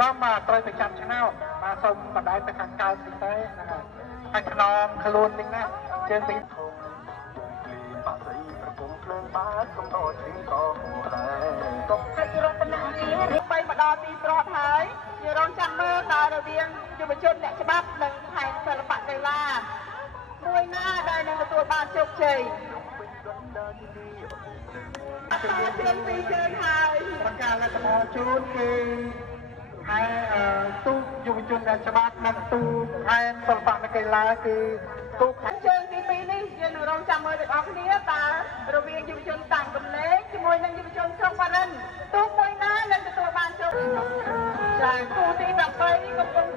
ក្រមមកត្រូវទៅចាំឆ្នោតមកសុំបណ្ដៃទៅខាងកើតទីទៅហ្នឹងហើយហើយខ្នងខ្លួននេះណាជើងទីធំបាក់ស្អីប្រគំភ្លើងបាទកំដរទីក៏ហួរដែរទុកចិត្តរតនានេះបីមកដល់ទីស្របហើយយើងរងចាំមើលតើរវាងយុវជនអ្នកច្បាប់និងផែនសិល្បៈកីឡាមួយណាដែលនឹងទទួលបានជោគជ័យជើងពីរជើងហើយប្រកាសលទ្ធផលជូនគឺហើយទូយុវជនដែលច្បាប់និងទូផែនសិល្បៈកីឡាគឺទូជើងទី2នេះយើងនឹងរងចាំមើលទាំងអស់គ្នាតើរវាងយុវជនតាំងកំឡេងជាមួយនឹងយុវជនក្រុងវ៉ារិនទូមួយណានឹងទទួលបានជោគជ័យចាគូទី13កំពុង